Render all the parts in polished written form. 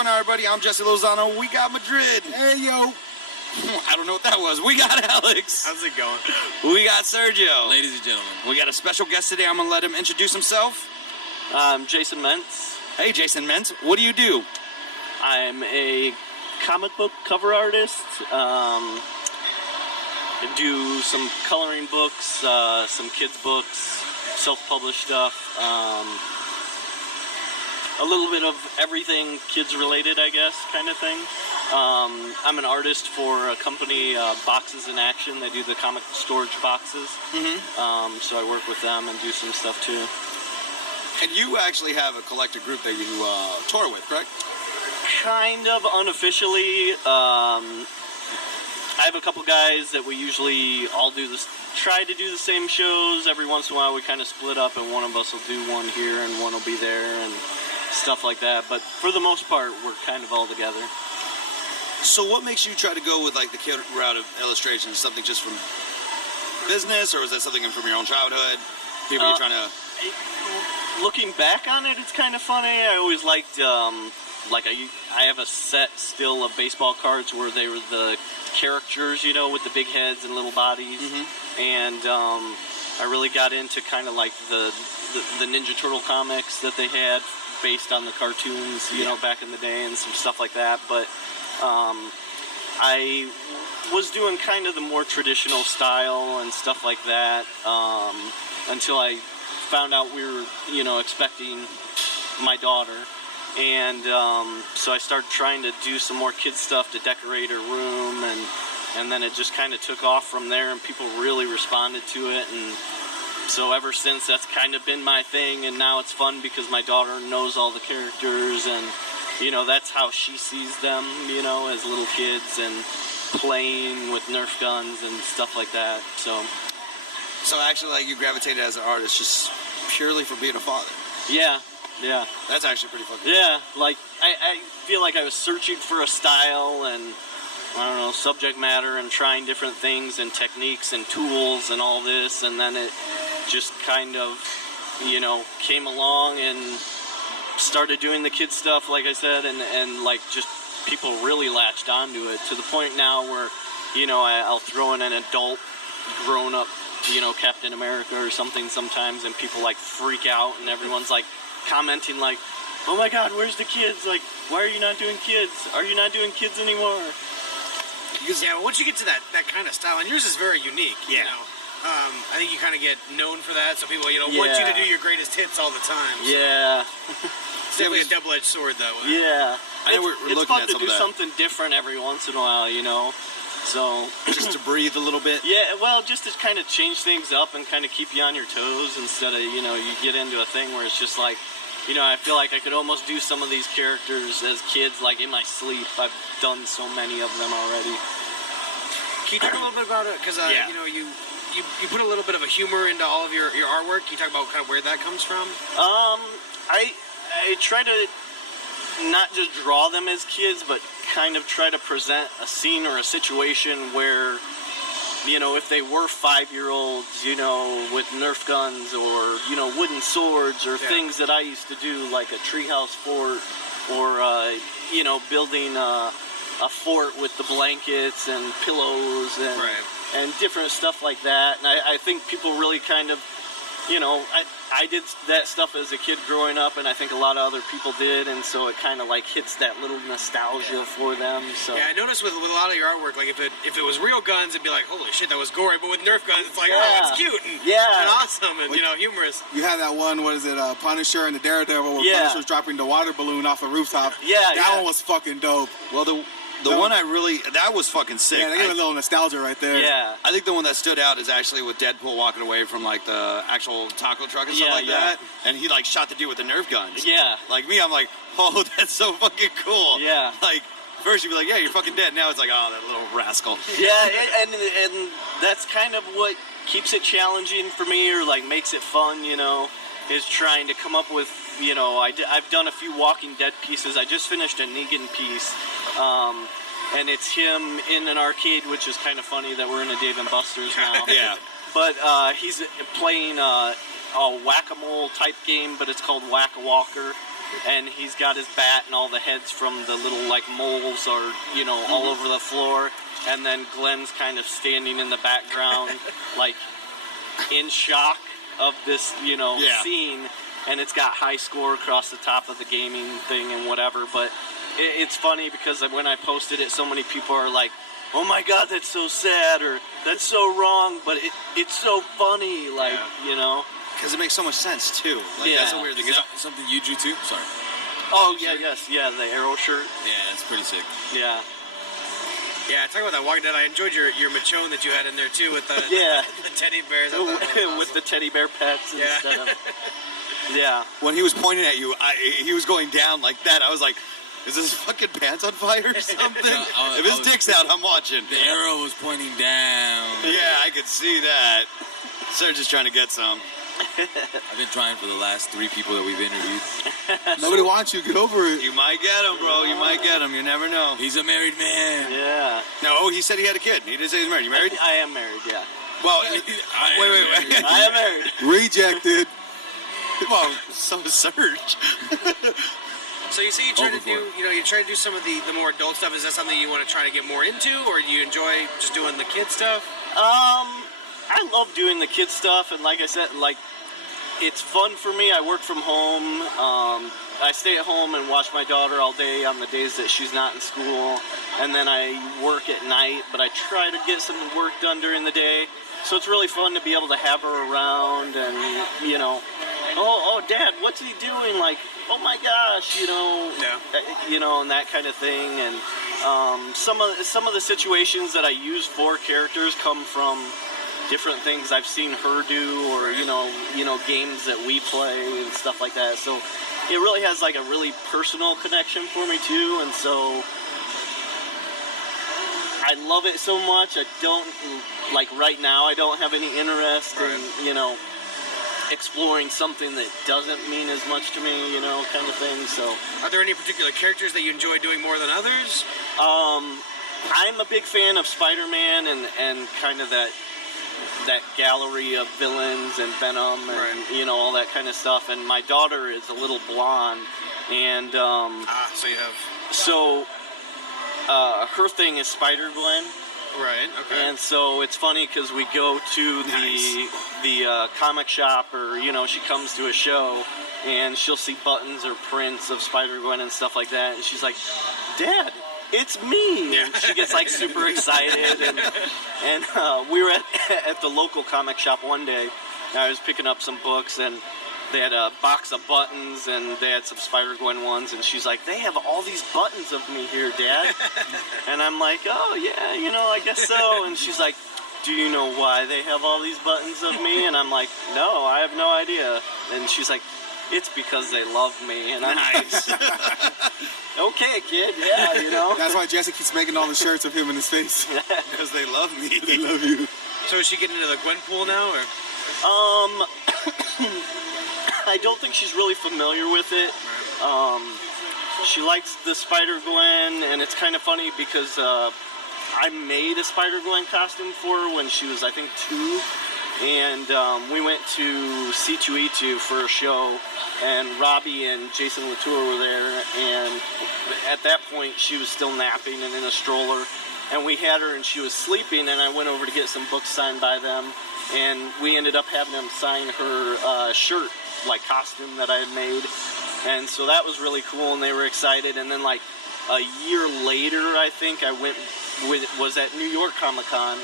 going on, everybody? I'm Jesse Lozano. We got Madrid. Hey, yo. I don't know what that was. We got Alex. How's it going? We got Sergio. Ladies and gentlemen. We got a special guest today. I'm going to let him introduce himself. I'm Jason Meents. Hey, Jason Meents. What do you do? I'm a comic book cover artist. I do some coloring books, some kids' books, self-published stuff. A little bit of everything kids-related, I guess, kind of thing. I'm an artist for a company, Boxes in Action. They do the comic storage boxes. Mm-hmm. So I work with them and do some stuff too. And you actually have a collective group that you tour with, correct? Kind of unofficially. I have a couple guys that we usually all do this, try to do the same shows. Every once in a while we kind of split up and one of us will do one here and one will be there and stuff like that. But for the most part, we're kind of all together. So what makes you try to go with like the kid route of illustration? Something just from business, or is that something from your own childhood? People you're trying to... Looking back on it, it's kind of funny. I always liked, I have a set still of baseball cards where they were the characters, you know, with the big heads and little bodies. Mm-hmm. And I really got into kind of like the Ninja Turtle comics that they had based on the cartoons, you know, back in the day and some stuff like that. But I was doing kind of the more traditional style and stuff like that until I found out we were, you know, expecting my daughter. And so I started trying to do some more kids stuff to decorate her room, and then it just kind of took off from there, and people really responded to it. And so ever since, that's kind of been my thing, and now it's fun because my daughter knows all the characters, and you know, that's how she sees them, you know, as little kids, and playing with Nerf guns and stuff like that. So actually, like, you gravitated as an artist just purely for being a father. Yeah. That's actually pretty fucking Yeah, like, I feel like I was searching for a style and, I don't know, subject matter and trying different things and techniques and tools and all this, and then it just kind of, you know, came along and started doing the kid stuff, like I said, and like, just people really latched onto it to the point now where, you know, I'll throw in an adult, grown-up, you know, Captain America or something sometimes, and people, like, freak out, and everyone's, like, commenting, like, oh my god, where's the kids? Like, why are you not doing kids? Are you not doing kids anymore? Because, yeah, once you get to that kind of style, and yours is very unique, you know. I think you kind of get known for that, so people, you know, want you to do your greatest hits all the time. So. Yeah. It's definitely a double-edged sword, though. Yeah. I know we're it's looking fun at to some do of that. something different every once in a while, you know. So just to breathe a little bit. Yeah, well, just to kind of change things up and kind of keep you on your toes instead of, you know, you get into a thing where it's just like, you know, I feel like I could almost do some of these characters as kids, like, in my sleep. I've done so many of them already. Can you talk a little bit about it? Because, you know, you put a little bit of a humor into all of your artwork. Can you talk about kind of where that comes from? I try to not just draw them as kids, but kind of try to present a scene or a situation where, you know, if they were 5-year-olds, you know, with Nerf guns or, you know, wooden swords or things that I used to do, like a treehouse fort or, you know, building a fort with the blankets and pillows and different stuff like that. And I think people really kind of, you know, I did that stuff as a kid growing up, and I think a lot of other people did, and so it kind of like hits that little nostalgia for them. So yeah, I noticed with a lot of your artwork, like if it was real guns, it'd be like, holy shit, that was gory. But with Nerf guns, it's like, oh, it's cute and awesome and, you know, humorous. You had that one, what is it, Punisher and the Daredevil, where Punisher's dropping the water balloon off the rooftop. That one was fucking dope. Well, the one I really, that was fucking sick. Yeah, they gave a little nostalgia right there. Yeah. I think the one that stood out is actually with Deadpool walking away from, like, the actual taco truck and stuff like that. And he, like, shot the dude with the Nerf guns. Yeah. Like me, I'm like, oh, that's so fucking cool. Yeah. Like, first you'd be like, yeah, you're fucking dead. Now it's like, oh, that little rascal. Yeah, and that's kind of what keeps it challenging for me, or, like, makes it fun, you know, is trying to come up with, you know, I've done a few Walking Dead pieces. I just finished a Negan piece. And it's him in an arcade, which is kind of funny that we're in a Dave & Buster's now. Yeah. But he's playing a whack-a-mole type game, but it's called Whack-a-Walker. and he's got his bat, and all the heads from the little like moles are, you know, all over the floor. And then Glenn's kind of standing in the background, like in shock of this, you know, scene. And it's got high score across the top of the gaming thing and whatever. But it's funny because when I posted it, so many people are like, "Oh my God, that's so sad," or "That's so wrong," but it's so funny, like, you know. Because it makes so much sense too. Like, that's a weird thing. Is that something you drew too? Sorry. Oh yeah, the arrow shirt. Yeah, it's pretty sick. Yeah. Yeah, talking about that Walking Dead, I enjoyed your Michonne that you had in there too with the the teddy bears. With the teddy bear pets and stuff. Yeah. When he was pointing at you, he was going down like that. I was like, is his fucking pants on fire or something? If his dick's out, I'm watching. The arrow was pointing down. Yeah, I could see that. Serge is trying to get some. I've been trying for the last 3 people that we've interviewed. Nobody wants you. Get over it. You might get him, bro. You might get him. You never know. He's a married man. Yeah. No, he said he had a kid. He didn't say he's married. You married? I am married, yeah. Well, wait. I am married. Rejected. Well, so is Serge. So you say you try to do, you try to do some of the more adult stuff. Is that something you want to try to get more into, or do you enjoy just doing the kid stuff? I love doing the kid stuff, and like I said, like, it's fun for me. I work from home. I stay at home and watch my daughter all day on the days that she's not in school, and then I work at night, but I try to get some work done during the day. So it's really fun to be able to have her around, and, you know, oh, Dad, what's he doing? Like, oh my gosh, you know, and that kind of thing. And some of the situations that I use for characters come from different things I've seen her do, or you know games that we play and stuff like that. So it really has like a really personal connection for me too, and so I love it so much. I don't, like, right now I don't have any interest in, you know, exploring something that doesn't mean as much to me, you know, kind of thing. So are there any particular characters that you enjoy doing more than others? I'm a big fan of Spider-Man and kind of that gallery of villains and Venom and you know, all that kind of stuff. And my daughter is a little blonde, and so you have her thing is Spider-Gwen. Right. Okay. And so it's funny because we go to the comic shop, or you know, she comes to a show and she'll see buttons or prints of Spider-Gwen and stuff like that, and she's like, "Dad, it's me!" And she gets like super excited, and we were at the local comic shop one day, and I was picking up some books, and they had a box of buttons, and they had some Spider-Gwen ones, and she's like, "They have all these buttons of me here, Dad." And I'm like, "Oh yeah, you know, I guess so." And she's like, "Do you know why they have all these buttons of me?" And I'm like, "No, I have no idea." And she's like, "It's because they love me." And I'm Nice. "Okay, kid, yeah, you know." That's why Jesse keeps making all the shirts of him in his face. Because they love me. They love you. So is she getting into the Gwen pool now, or? I don't think she's really familiar with it. She likes the Spider-Gwen, and it's kind of funny because I made a Spider-Gwen costume for her when she was, I think, 2. And we went to C2E2 for a show, and Robbie and Jason Latour were there, and at that point she was still napping and in a stroller, and we had her and she was sleeping, and I went over to get some books signed by them, and we ended up having them sign her shirt, like, costume that I had made, and so that was really cool, and they were excited. And then like a year later, I think, I was at New York Comic Con,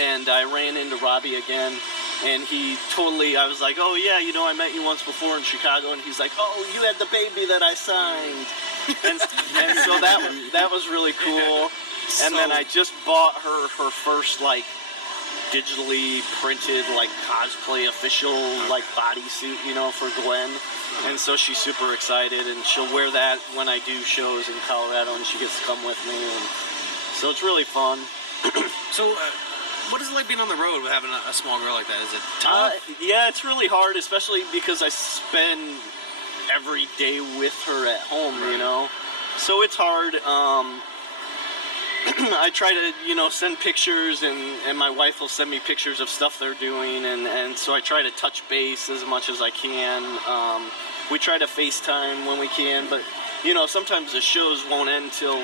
and I ran into Robbie again, and I was like, "Oh yeah, you know, I met you once before in Chicago," and he's like, "Oh, you had the baby that I signed." and so that was really cool. And then I just bought her first, like, digitally printed, like, cosplay official, like, bodysuit, you know, for Gwen. And so she's super excited, and she'll wear that when I do shows in Colorado, and she gets to come with me, and so it's really fun. So what is it like being on the road with having a small girl like that? Is it tough? Yeah, it's really hard, especially because I spend every day with her at home, you know? So it's hard. I try to, send pictures, and my wife will send me pictures of stuff they're doing, and so I try to touch base as much as I can. We try to FaceTime when we can, but, sometimes the shows won't end till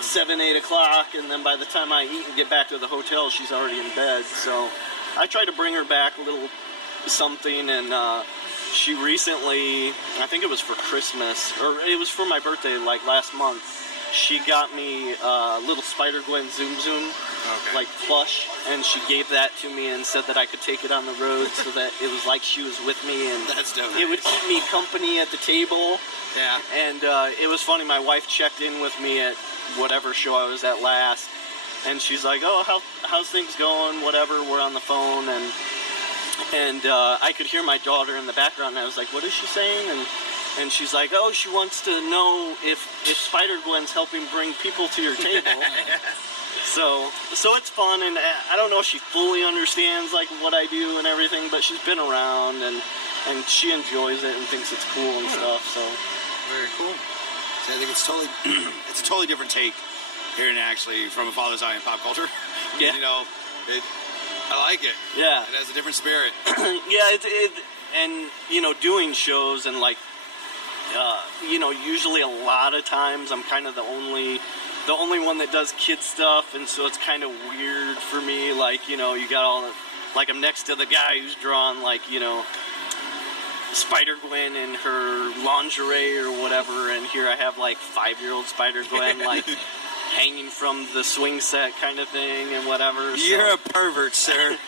7, 8 o'clock, and then by the time I eat and get back to the hotel, she's already in bed. So I try to bring her back a little something, and she recently, I think it was for Christmas, or it was for my birthday, like last month, she got me a little Spider-Gwen Zoom Zoom, like plush, and she gave that to me and said that I could take it on the road so that it was like she was with me, and that's dope. It would keep me company at the table. Yeah. And it was funny, my wife checked in with me at whatever show I was at last, and she's like, oh, how's things going, whatever, we're on the phone, and I could hear my daughter in the background, and I was like, what is she saying? And she's like, oh, she wants to know if Spider-Gwen's helping bring people to your table. So it's fun, and I don't know if she fully understands, like, what I do and everything, but she's been around, and she enjoys it and thinks it's cool and stuff, so. Very cool. So I think it's a totally different take hearing it actually from a father's eye in pop culture. Yeah. I like it. Yeah. It has a different spirit. Yeah, and, doing shows and, like, usually a lot of times I'm kind of the only one that does kid stuff, and so it's kind of weird for me, like, you got all the, like, I'm next to the guy who's drawn, like, Spider-Gwen in her lingerie or whatever, and here I have, like, 5-year-old Spider-Gwen, like, hanging from the swing set kind of thing and whatever. You're a pervert, sir.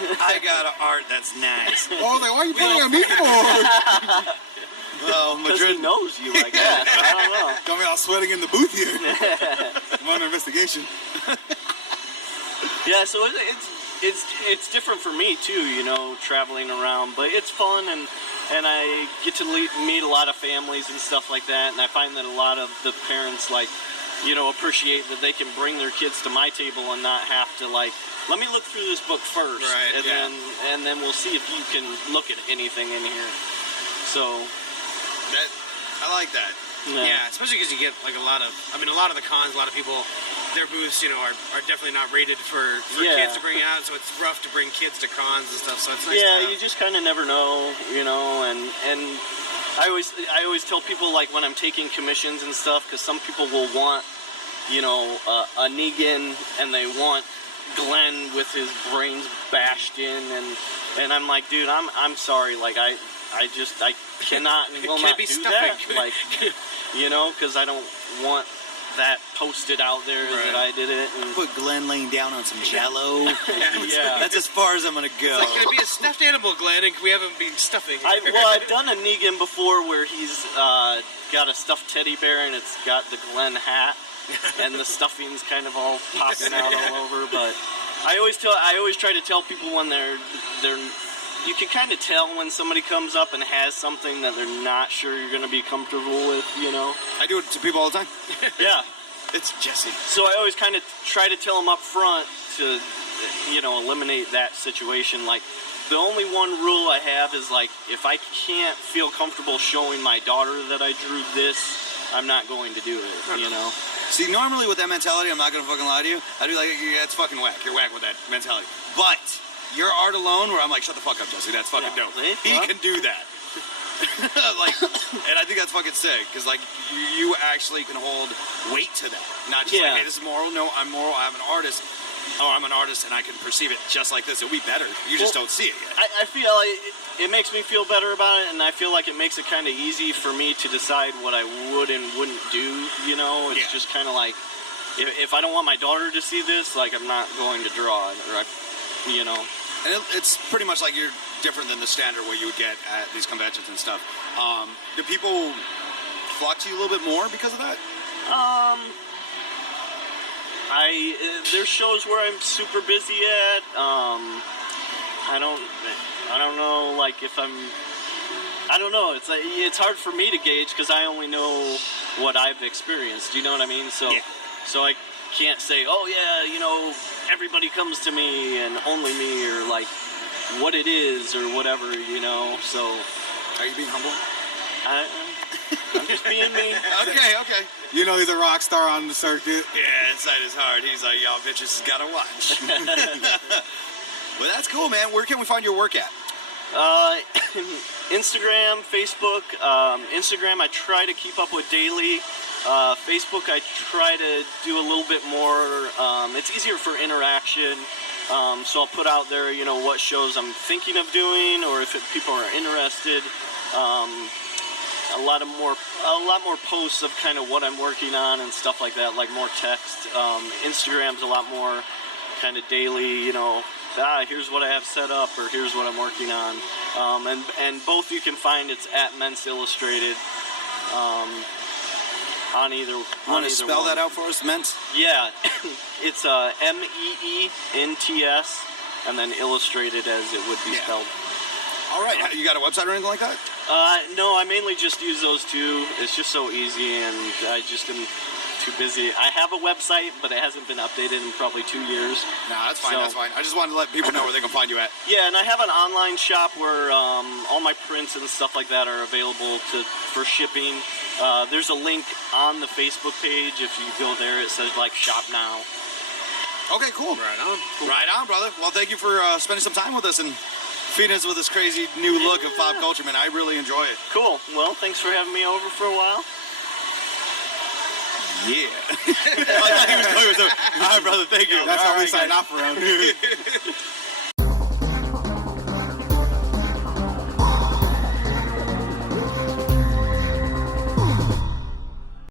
I got an art that's nice. Oh, like, why are you pointing at me for? Well, Madrid knows you, I guess. I don't know. Got me all sweating in the booth here. I'm under investigation. Yeah, so it's different for me too, traveling around, but it's fun, and I get to meet a lot of families and stuff like that, and I find that a lot of the parents, like, appreciate that they can bring their kids to my table and not have to, like, let me look through this book first, right, and then we'll see if you can look at anything in here. So. I like that. Yeah, especially because you get, like, a lot of the cons, a lot of people, their booths, are definitely not rated for kids to bring out, so it's rough to bring kids to cons and stuff, so it's nice. Yeah, you just kind of never know, and I always tell people, like, when I'm taking commissions and stuff, because some people will want, a Negan, and they want Glenn with his brains bashed in, and I'm like, dude, I'm sorry, like, I cannot and will not do that, like, because I don't want that posted out there that I did it. And put Glenn laying down on some Jello. Yeah, that's as far as I'm gonna go. It's like gonna be a stuffed animal, Glenn, and we haven't been stuffing. I've done a Negan before where he's got a stuffed teddy bear and it's got the Glenn hat, and the stuffing's kind of all popping out all over. But I always try to tell people when they're. You can kind of tell when somebody comes up and has something that they're not sure you're going to be comfortable with, I do it to people all the time. Yeah. It's Jesse. So I always kind of try to tell them up front to, eliminate that situation. Like, the only one rule I have is, like, if I can't feel comfortable showing my daughter that I drew this, I'm not going to do it, See, normally with that mentality, I'm not going to fucking lie to you. I do like, yeah, it's fucking whack. You're whack with that mentality. But your art alone, where I'm like, shut the fuck up, Jesse. That's fucking dope. He can do that. Like, and I think that's fucking sick, because, like, you actually can hold weight to that. Not just like, hey, this is moral. No, I'm moral. I'm an artist. Oh, I'm an artist, and I can perceive it just like this. It'll be better. You just don't see it yet. I feel like it makes me feel better about it, and I feel like it makes it kind of easy for me to decide what I would and wouldn't do, It's just kind of like, if I don't want my daughter to see this, like, I'm not going to draw it, or And it's pretty much like you're different than the standard what you would get at these conventions and stuff. Do people flock to you a little bit more because of that? There's shows where I'm super busy at. I don't know, like, if I don't know. It's hard for me to gauge because I only know what I've experienced. You know what I mean? So I can't say, oh yeah, everybody comes to me and only me, or like what it is or whatever, So are you being humble? I'm just being me. Okay. You know he's a rock star on the circuit. Yeah, inside his heart, he's like, y'all bitches gotta watch. Well, that's cool, man. Where can we find your work at? Instagram, Facebook. Instagram, I try to keep up with daily. Facebook, I try to do a little bit more. It's easier for interaction. So I'll put out there, you know, what shows I'm thinking of doing, or if people are interested. A lot more posts of kind of what I'm working on and stuff like that, like more text. Instagram's a lot more kind of daily, you know, here's what I have set up, or here's what I'm working on. And both you can find, it's at Meents Illustrated. On either. You want to spell that out for us, Meents? Yeah, it's MEENTS, and then Illustrated as it would be spelled. All right, you got a website or anything like that? No, I mainly just use those two. It's just so easy, and I just am too busy. I have a website, but it hasn't been updated in probably 2 years. No, that's fine, that's fine. I just wanted to let people know where they can find you at. Yeah, and I have an online shop where all my prints and stuff like that are available for shipping. There's a link on the Facebook page. If you go there, it says, like, shop now. Okay, cool. Right on. Cool. Right on, brother. Well, thank you for spending some time with us and feeding us with this crazy new look of pop culture, man. I really enjoy it. Cool. Well, thanks for having me over for a while. Yeah. I thought he was going with all right, brother. Thank you. That's how we sign off around here.